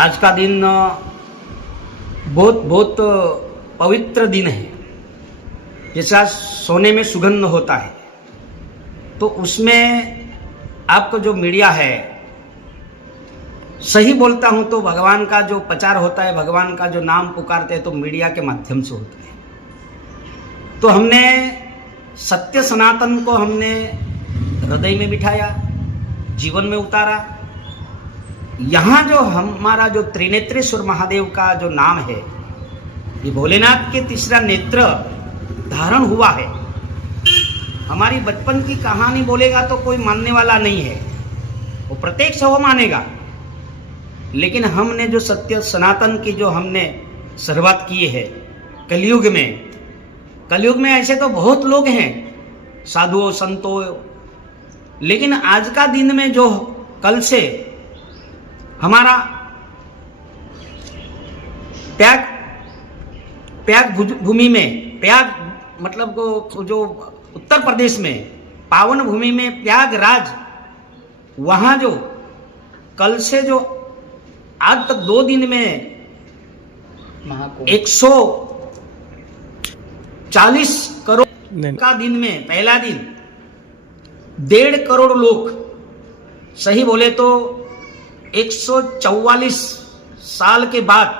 आज का दिन बहुत बहुत पवित्र दिन है। जैसा सोने में सुगंध होता है, तो उसमें आपको जो मीडिया है, सही बोलता हूं तो भगवान का जो प्रचार होता है, भगवान का जो नाम पुकारते हैं, तो मीडिया के माध्यम से होता है। तो हमने सत्य सनातन को हमने हृदय में बिठाया, जीवन में उतारा। यहाँ जो हमारा जो त्रिनेत्रेश्वर महादेव का जो नाम है, ये भोलेनाथ के तीसरा नेत्र धारण हुआ है। हमारी बचपन की कहानी बोलेगा तो कोई मानने वाला नहीं है, वो प्रत्यक्ष वो मानेगा। लेकिन हमने जो सत्य सनातन की जो हमने शुरुआत की है कलयुग में ऐसे तो बहुत लोग हैं, साधुओं संतों, लेकिन आज का दिन में जो कल से हमारा त्याग भूमि में, त्याग मतलब को जो उत्तर प्रदेश में पावन भूमि में प्रयागराज, वहां जो कल से जो आज तक 2 दिन में 140 करोड़ का दिन में पहला दिन 1.5 करोड़ लोग, सही बोले तो 144 साल के बाद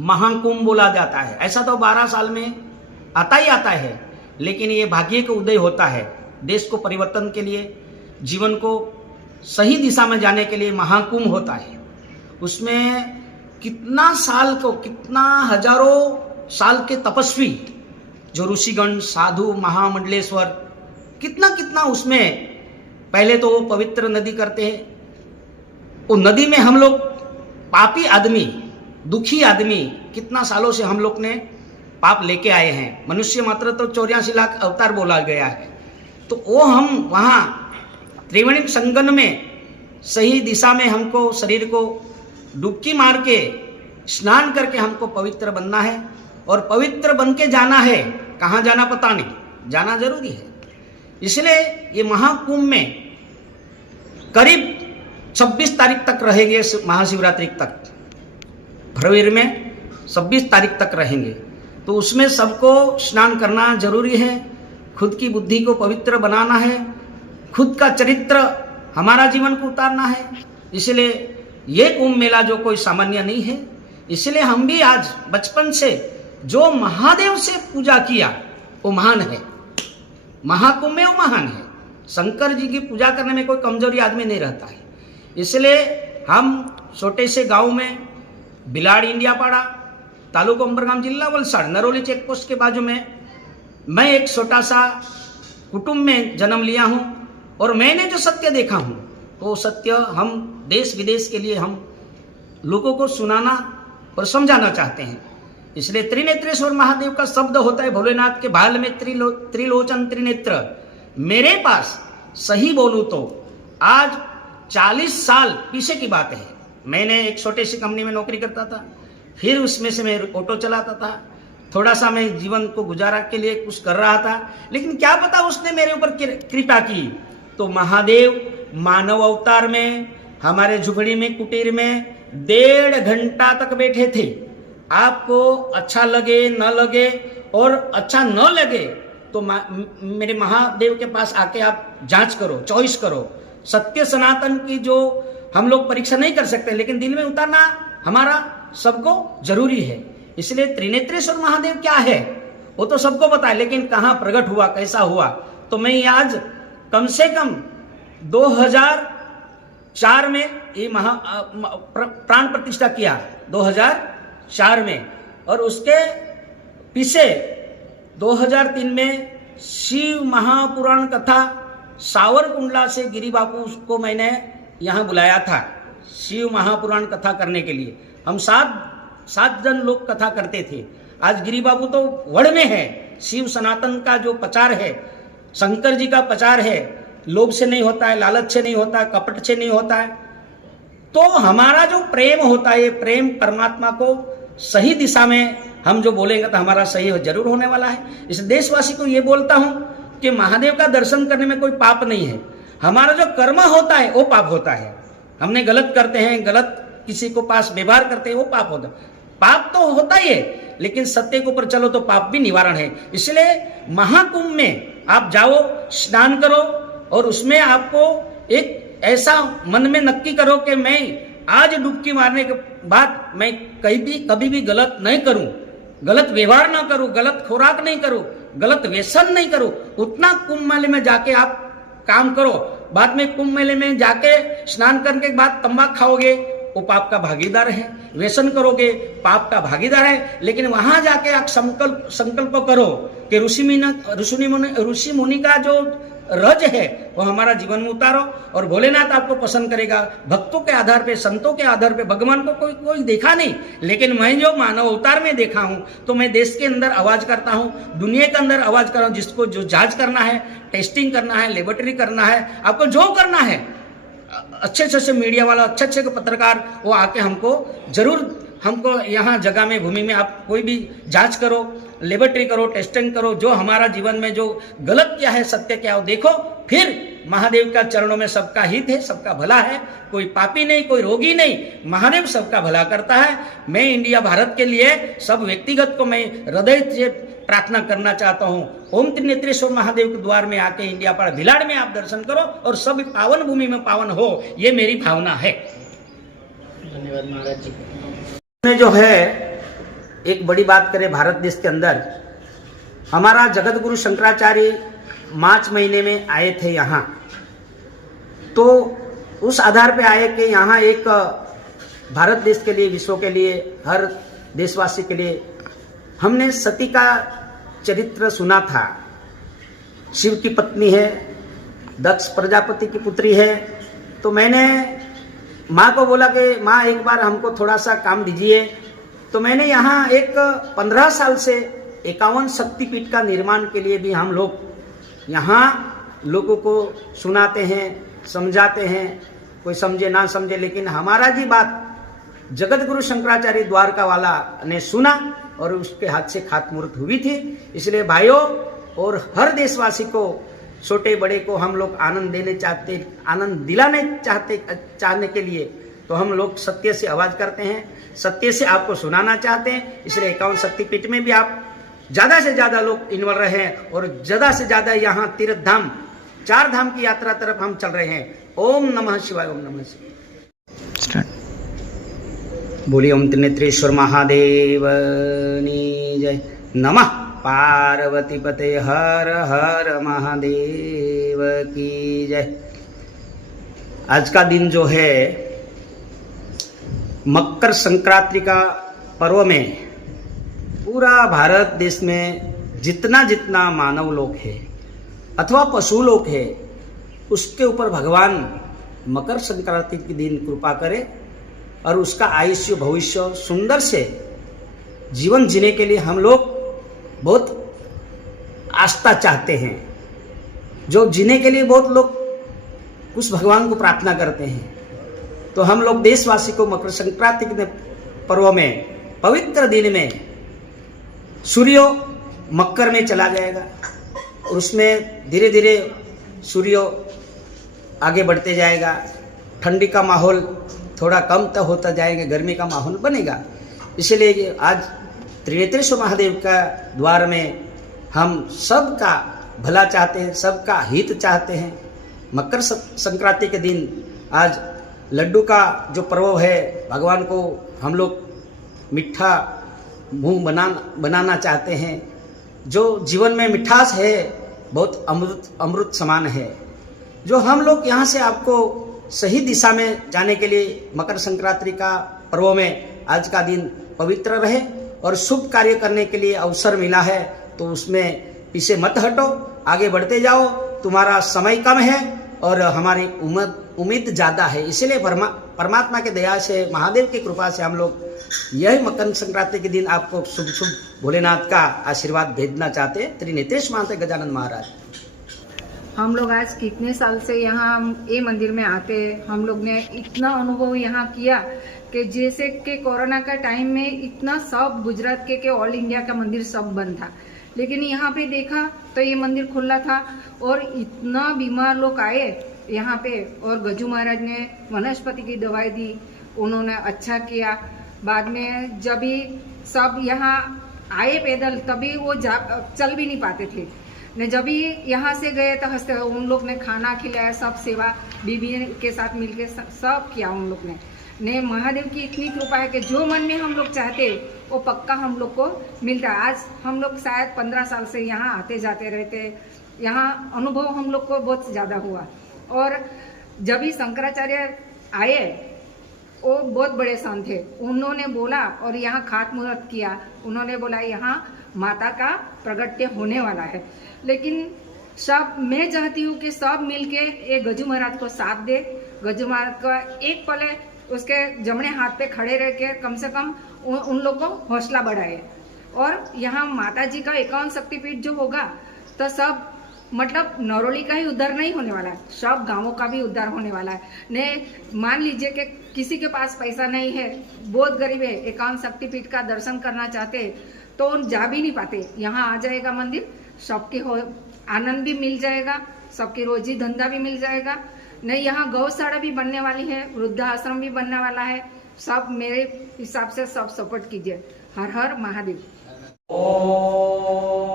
महाकुंभ बोला जाता है। ऐसा तो 12 साल में आता ही आता है, लेकिन ये भाग्य का उदय होता है। देश को परिवर्तन के लिए, जीवन को सही दिशा में जाने के लिए महाकुंभ होता है। उसमें कितना साल को, कितना हजारों साल के तपस्वी जो ऋषिगण, साधु, महामंडलेश्वर, कितना उसमें पहले तो वो पवित्र नदी करते हैं। वो नदी में हम लोग पापी आदमी, दुखी आदमी, कितना सालों से हम लोग ने पाप लेके आए हैं। मनुष्य मात्र तो 84 लाख अवतार बोला गया है। तो वो हम वहाँ त्रिवेणी संगम में सही दिशा में हमको शरीर को डुबकी मार के स्नान करके हमको पवित्र बनना है, और पवित्र बन के जाना है। कहाँ जाना पता नहीं, जाना जरूरी है। इसलिए ये महाकुंभ में करीब 26 तारीख तक रहेंगे, महाशिवरात्रि तक, फरवरी में 26 तारीख तक रहेंगे। तो उसमें सबको स्नान करना जरूरी है, खुद की बुद्धि को पवित्र बनाना है, खुद का चरित्र हमारा जीवन को उतारना है। इसलिए ये कुंभ मेला जो कोई सामान्य नहीं है। इसलिए हम भी आज बचपन से जो महादेव से पूजा किया वो महान है। महाकुंभ में वो महान है। शंकर जी की पूजा करने में कोई कमजोरी आदमी नहीं रहता है। इसलिए हम छोटे से गांव में बिलाड़ इंडिया पाड़ा, तालुका उंबरगाम, जिला वलसाड़, नरोली चेक पोस्ट के बाजू में मैं एक छोटा सा कुटुंब में जन्म लिया हूं, और मैंने जो सत्य देखा हूं वो सत्य हम देश विदेश के लिए हम लोगों को सुनाना और समझाना चाहते हैं। इसलिए त्रिनेत्रेश्वर महादेव का शब्द होता है भोलेनाथ के भाल में त्रिलोचन त्रिनेत्र। मेरे पास सही बोलूं तो आज 40 साल पीछे की बात है। मैंने एक छोटे सी कंपनी में नौकरी करता था, फिर उसमें से मैं ऑटो चलाता था। थोड़ा सा मैं जीवन को गुजारा के लिए कुछ कर रहा था, लेकिन क्या पता उसने मेरे ऊपर कृपा की। तो महादेव मानव अवतार में हमारे झुपड़ी में, कुटीर में 1.5 घंटा तक बैठे थे। आपको अच्छा लगे न लगे, और अच्छा न लगे तो मेरे महादेव के पास आके आप जांच करो, चॉइस करो। सत्य सनातन की जो हम लोग परीक्षा नहीं कर सकते, लेकिन दिल में उतारना हमारा सबको जरूरी है। इसलिए त्रिनेत्रेश्वर महादेव क्या है वो तो सबको पता है, लेकिन कहाँ प्रकट हुआ, कैसा हुआ। तो मैं आज कम से कम 2004 में ये प्राण प्रतिष्ठा किया, 2004 में, और उसके पीछे 2003 में शिव महापुराण कथा सावरकुंडला से गिरी बापू को मैंने यहाँ बुलाया था शिव महापुराण कथा करने के लिए। हम 7 जन लोग कथा करते थे। आज गिरी बाबू तो वड़ में है। शिव सनातन का जो प्रचार है, शंकर जी का प्रचार है, लोभ से नहीं होता है, लालच से नहीं होता है, कपट से नहीं होता है। तो हमारा जो प्रेम होता है, ये प्रेम परमात्मा को सही दिशा में हम जो बोलेंगे तो हमारा सही जरूर होने वाला है। इस देशवासी को ये बोलता हूं कि महादेव का दर्शन करने में कोई पाप नहीं है। हमारा जो कर्म होता है वो पाप होता है। हमने गलत करते हैं, गलत किसी को पास व्यवहार करते हैं वो पाप होता है। पाप तो होता ही है, लेकिन सत्य के ऊपर चलो तो पाप भी निवारण है। इसलिए महाकुंभ में आप जाओ, स्नान करो और उसमें आपको एक ऐसा मन में नक्की करो कि मैं आज डुबकी मारने के बाद मैं कभी भी गलत नहीं करूं, गलत व्यवहार ना करूं, गलत खुराक नहीं करूं, गलत व्यसन नहीं करूं। उतना कुंभ मेले में जाके आप काम करो। बाद में कुंभ मेले में जाके स्नान करने के बाद तंबाकू खाओगे, वो पाप का भागीदार है। व्यसन करोगे, पाप का भागीदार है। लेकिन वहां जाके आप संकल्प करो कि ऋषि मुनि का जो रज है वो हमारा जीवन में उतारो और भोलेनाथ आपको पसंद करेगा। भक्तों के आधार पे, संतों के आधार पे, भगवान को कोई देखा नहीं, लेकिन मैं जो मानव अवतार में देखा हूं, तो मैं देश के अंदर आवाज करता हूं, दुनिया के अंदर आवाज कर रहा हूं। जिसको जो जांच करना है, टेस्टिंग करना है, लेबोरेटरी करना है, आपको जो करना है, अच्छे अच्छे मीडिया वाला, अच्छे अच्छे पत्रकार वो आके हमको यहाँ जगह में, भूमि में आप कोई भी जांच करो, लेबोरेटरी करो, टेस्टिंग करो, जो हमारा जीवन में जो गलत क्या है, सत्य क्या है देखो। फिर महादेव का चरणों में सबका हित है, सबका भला है, कोई पापी नहीं, कोई रोगी नहीं, महादेव सबका भला करता है। मैं इंडिया भारत के लिए सब व्यक्तिगत को मैं हृदय से प्रार्थना करना चाहता हूँ। ओम त्रिनेत्रेश्वर महादेव के द्वार में आके इंडिया पर भिलाड़ में आप दर्शन करो और सब पावन भूमि में पावन हो, ये मेरी भावना है। धन्यवाद महाराज जी। में जो है एक बड़ी बात करें, भारत देश के अंदर हमारा जगत गुरु शंकराचार्य मार्च महीने में आए थे यहाँ, तो उस आधार पे आए कि यहाँ एक भारत देश के लिए, विश्व के लिए, हर देशवासी के लिए हमने सती का चरित्र सुना था। शिव की पत्नी है, दक्ष प्रजापति की पुत्री है। तो मैंने माँ को बोला कि माँ एक बार हमको थोड़ा सा काम दीजिए। तो मैंने यहाँ एक 15 साल से 51 शक्तिपीठ का निर्माण के लिए भी हम लोग यहाँ लोगों को सुनाते हैं, समझाते हैं, कोई समझे ना समझे, लेकिन हमारा जी बात जगत गुरु शंकराचार्य द्वारका वाला ने सुना और उसके हाथ से खातमुहूर्त हुई थी। इसलिए भाइयों और हर देशवासी को, छोटे बड़े को हम लोग आनंद दिलाने चाहने के लिए तो हम लोग सत्य से आवाज करते हैं, सत्य से आपको सुनाना चाहते हैं। इसलिए 51 शक्तिपीठ में भी आप ज़्यादा से ज़्यादा लोग इन्वॉल्व रहे और ज़्यादा से ज़्यादा यहाँ तीर्थ धाम, 4 धाम की यात्रा तरफ हम चल रहे हैं। ओम नमः शिवाय, ओम नमः शिवाय। बोलिए ओम त्रिनेत्रेश्वर महादेव की जय। नमः पार्वती पते हर हर महादेव की जय। आज का दिन जो है मकर संक्रांति का पर्व में पूरा भारत देश में जितना मानव लोग है अथवा पशु लोग है, उसके ऊपर भगवान मकर संक्रांति के दिन कृपा करे और उसका आयुष्य भविष्य सुंदर से जीवन जीने के लिए हम लोग बहुत आस्था चाहते हैं। जो जीने के लिए बहुत लोग उस भगवान को प्रार्थना करते हैं। तो हम लोग देशवासी को मकर संक्रांति के पर्व में, पवित्र दिन में सूर्य मकर में चला जाएगा और उसमें धीरे धीरे सूर्य आगे बढ़ते जाएगा। ठंडी का माहौल थोड़ा कम तो होता जाएगा, गर्मी का माहौल बनेगा। इसलिए आज त्रिनेत्रेश्वर महादेव का द्वार में हम सबका भला चाहते हैं, सबका हित चाहते हैं। मकर संक्रांति के दिन आज लड्डू का जो पर्व है, भगवान को हम लोग मीठा मुंह बनाना चाहते हैं। जो जीवन में मिठास है बहुत अमृत समान है। जो हम लोग यहाँ से आपको सही दिशा में जाने के लिए मकर संक्रांति का पर्व में आज का दिन पवित्र रहे और शुभ कार्य करने के लिए अवसर मिला है, तो उसमें पीछे मत हटो, आगे बढ़ते जाओ। तुम्हारा समय कम है और हमारी उम्मीद ज़्यादा है। इसलिए परमात्मा के दया से, महादेव की कृपा से हम लोग यही मकर संक्रांति के दिन आपको शुभ भोलेनाथ का आशीर्वाद भेजना चाहते हैं। त्रिनेत्रेश्वर महादेव गजानन महाराज। हम लोग आज कितने साल से यहाँ ये मंदिर में आते हैं। हम लोग ने इतना अनुभव यहाँ किया कि जैसे कि कोरोना का टाइम में इतना सब गुजरात के ऑल इंडिया का मंदिर सब बंद था, लेकिन यहाँ पे देखा तो ये मंदिर खुला था और इतना बीमार लोग आए यहाँ पे और गजू महाराज ने वनस्पति की दवाई दी उन्होंने अच्छा किया। बाद में जब भी सब यहाँ आए पैदल तभी वो चल भी नहीं पाते थे, ने जब भी यहाँ से गए तो हंसते उन लोग ने खाना खिलाया, सब सेवा बीबी के साथ मिलके सब किया उन लोग ने महादेव की इतनी कृपा है कि जो मन में हम लोग चाहते वो पक्का हम लोग को मिलता है। आज हम लोग शायद 15 साल से यहाँ आते जाते रहते, यहाँ अनुभव हम लोग को बहुत ज़्यादा हुआ। और जब भी शंकराचार्य आए वो बहुत बड़े संत थे, उन्होंने बोला और यहाँ खातमुहूर्त किया, उन्होंने बोला यहाँ माता का प्रगट्य होने वाला है। लेकिन सब मैं चाहती हूँ कि सब मिलके ये गजू महाराज को साथ दे, गजू महाराज का एक पल उसके जमने हाथ पे खड़े रह के कम से कम उन लोग को हौसला बढ़ाए। और यहाँ माता जी का 51 शक्तिपीठ जो होगा तो सब मतलब नौरोली का ही उद्धार नहीं होने वाला है, सब गांवों का भी उद्धार होने वाला है। ने मान लीजिए कि किसी के पास पैसा नहीं है, बहुत गरीब है, 51 शक्तिपीठ का दर्शन करना चाहते तो जा भी नहीं पाते, यहाँ आ जाएगा मंदिर, सबके आनंद भी मिल जाएगा, सबकी रोजी धंधा भी मिल जाएगा। नहीं यहाँ गौशाला भी बनने वाली है, वृद्धाश्रम भी बनने वाला है। सब मेरे हिसाब से सब सपोर्ट कीजिए। हर हर महादेव। ओम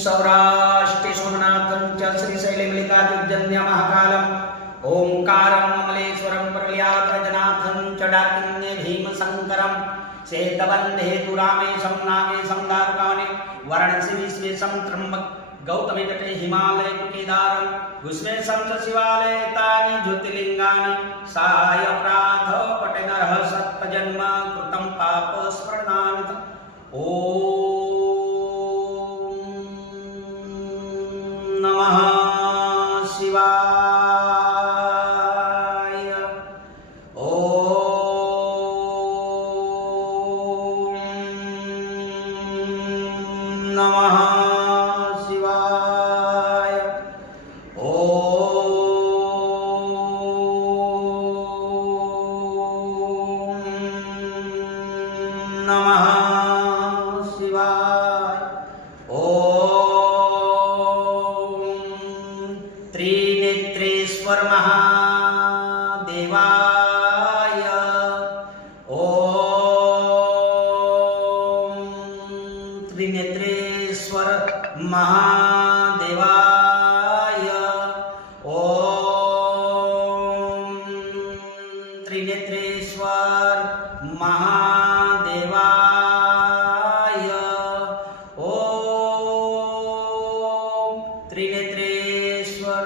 सौराष्ट्र सोमनाथं च श्रीशैलमल्लिकार्जुनजन्य महाकालम् ओंकारं ममलेश्वरं प्रलयाद्रजनाथं च डाकिन्ये भीमशङ्करं सेतवन्दे तुरामेशं नागेशं दारुकावने वाराणसी विश्वेशं त्र्यंबक गौतमी तटे हिमालय केदारं विश्वेशं च शिवालय तानि ज्योतिर्लिङ्गानि साय प्राथ पटेनरः सत्पजन्म कृतं पाप स्मरणात्। ओम नमः शिवाय। ओम नमः नमः शिवाय। ओम त्रिनेत्रेश्वर महादेवाय। ओम त्रिनेत्रेश्वर महादेवाय। ओम त्रिनेत्रेश्वर महादेवाय। ओम त्रिनेत्रेश्वर